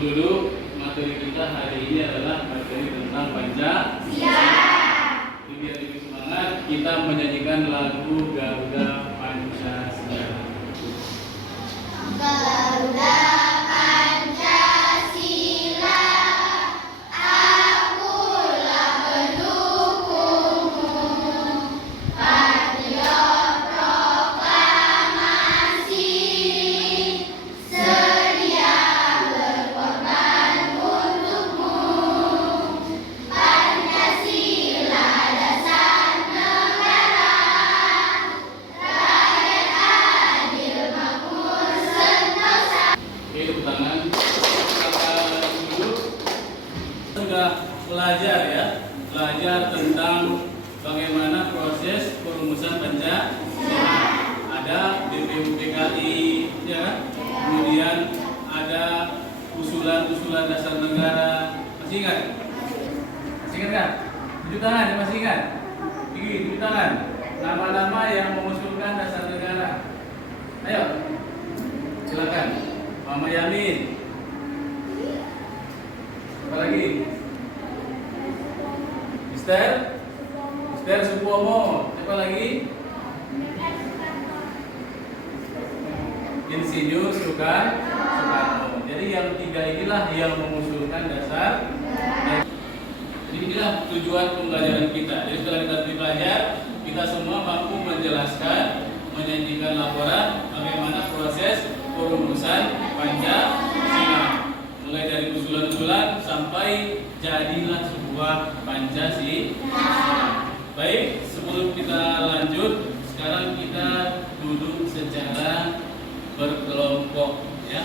dulu, materi kita hari ini adalah materi tentang Pancasila. Jadi biar lebih semangat, kita menyanyikan lagu Garuda Pancasila. Garuda Pancasila, akulah pendukungmu. Patriot proklamasi, sedia berkorban untukmu. Pancasila dasar negara, rakyat adil makmur sentosa. Oke, tepuk tangan. Kita dulu sudah belajar ya, belajar tentang bagaimana proses perumusan Pancasila. Ada BPUPKI, ya, kemudian ada usulan-usulan dasar negara. Masih ingat? Masih ingat kan? Tunjuk tangan, ya, masih ingat? Tinggi, tunjuk tangan. Nama-nama yang mengusulkan dasar negara. Ayo, silakan. Mama Yamin. Apa lagi? Mister Supomo. Siapa lagi? Insinyur Soekarno. Jadi yang tiga inilah yang mengusulkan dasar. Jadi inilah tujuan pembelajaran kita. Jadi setelah kita belajar, kita semua mampu menjelaskan, menyajikan laporan bagaimana proses perumusan Pancasila, mulai dari usulan-usulan sampai jadilah sebuah Pancasila. Baik, sebelum kita lanjut, sekarang kita duduk secara berkelompok, ya.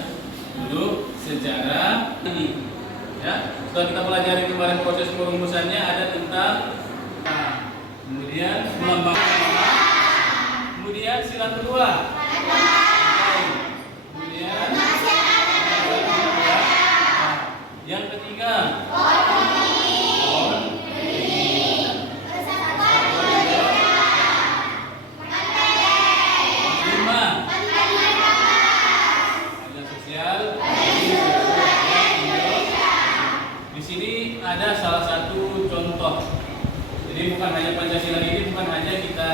Duduk secara ini, ya. Setelah kita pelajari kemarin proses perumusannya, ada tentang kemudian melambang, kemudian sila kedua. Yang ketiga, lima, ada sosial. Di sini ada salah satu contoh. Jadi bukan hanya Pancasila ini, bukan hanya kita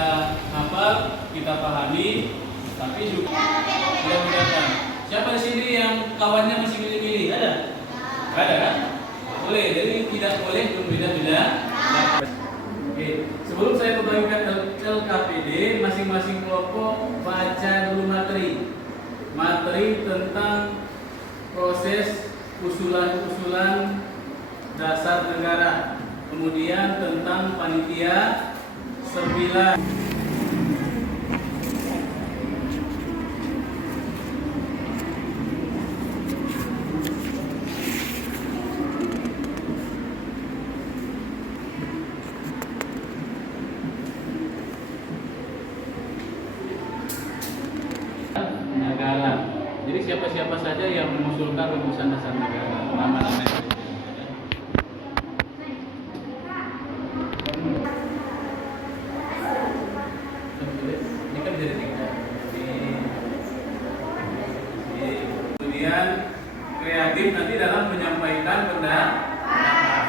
hafal, kita pahami, tapi juga mudah-mudahan. Siapa di sini yang kawannya masih milih-milih? Ada? Ada kan? Boleh, jadi tidak boleh berbeda-beda. Oke, sebelum saya membagikan LKPD, masing-masing kelompok baca dulu materi tentang proses usulan-usulan dasar negara, kemudian tentang panitia 9. Negara. Jadi siapa-siapa saja yang mengusulkan rumusan dasar negara, nama-namanya. Ini kan bisa ditinggal. Kemudian kreatif nanti dalam menyampaikan pendapat.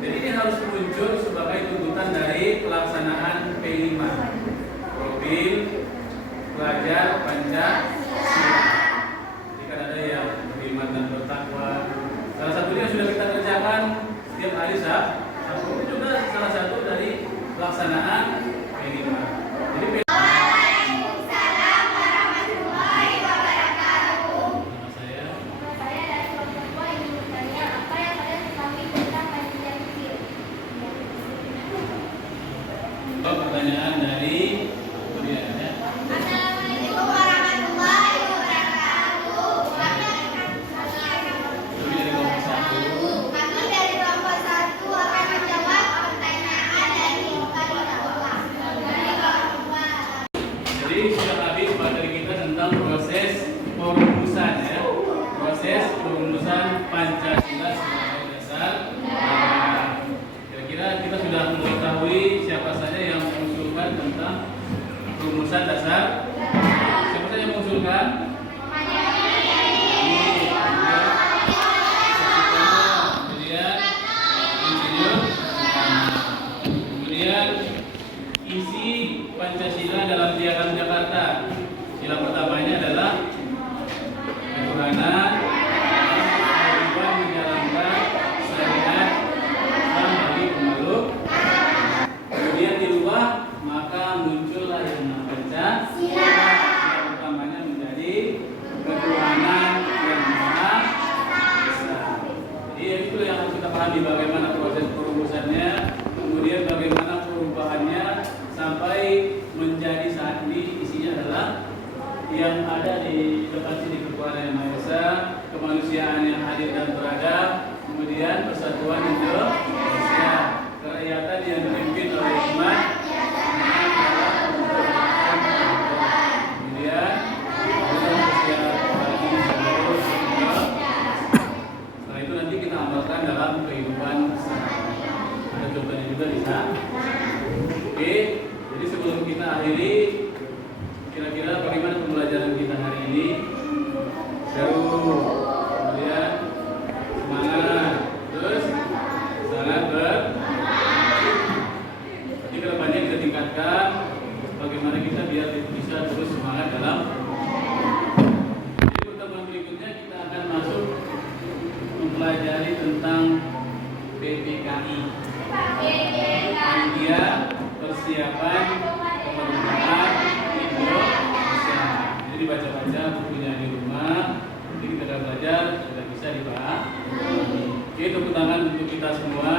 Jadi ini harus muncul sebagai tuntutan dari pelaksanaan P5. Profil pelajar Pancasila. Jika ada yang beriman dan bertakwa, salah satunya sudah kita kerjakan setiap hari Sabtu. Itu juga salah satu dari pelaksanaan P5. Jadi Waalaikumsalam warahmatullahi wabarakatuh. nama saya. Saya dari kelompok ingin bertanya apa yang kalian ketahui tentang panitia kecil. Pertanyaan dari kemudian ya. Assalamualaikum warahmatullahi wabarakatuh. Lebih dari kelompok satu. Kami dari kelompok 1 akan menjawab pertanyaan dari kelompok 2. Jadi sudah habis materi kita tentang proses perumusan ya. Proses perumusan Pancasila sebagai dasar negara. Kira-kira kita sudah mengetahui siapa saja yang mengusulkan isi Pancasila dalam Piagam Jakarta. Sila pertamanya adalah ketuhanan, kewajiban menjalankan syariat Islam bagi pemeluk. Kemudian dirubah, maka muncullah yang namanya Pancasila. Sila pertamanya menjadi ketuhanan yang maha esa. Jadi itu yang harus kita pahami, bagaimana proses perumusannya, kemudian bagaimana perubahannya sampai menjadi saat ini isinya adalah yang ada di depan sini, ketuhanan yang maha esa, kemanusiaan yang hadir dan beradab, kemudian persatuan Indonesia, kerakyatan yang dipimpin oleh hikmat, kemudian setelah itu nanti kita amalkan dalam kehidupan sehari-hari. Ada contohnya juga bisa. Oke, jadi sebelum kita akhiri, kira-kira bagaimana pembelajaran kita hari ini? Seru, kemudian semangat, terus sangat jadi kedepannya kita tingkatkan bagaimana kita biar bisa terus semangat dalam. Jadi pertemuan berikutnya kita akan masuk mempelajari tentang PPKI, Panitia Persiapan Kemerdekaan Indonesia. Jadi baca-baca bukunya di rumah, jadi kita belajar sudah bisa dibahas. Oke, tepuk tangan untuk kita semua.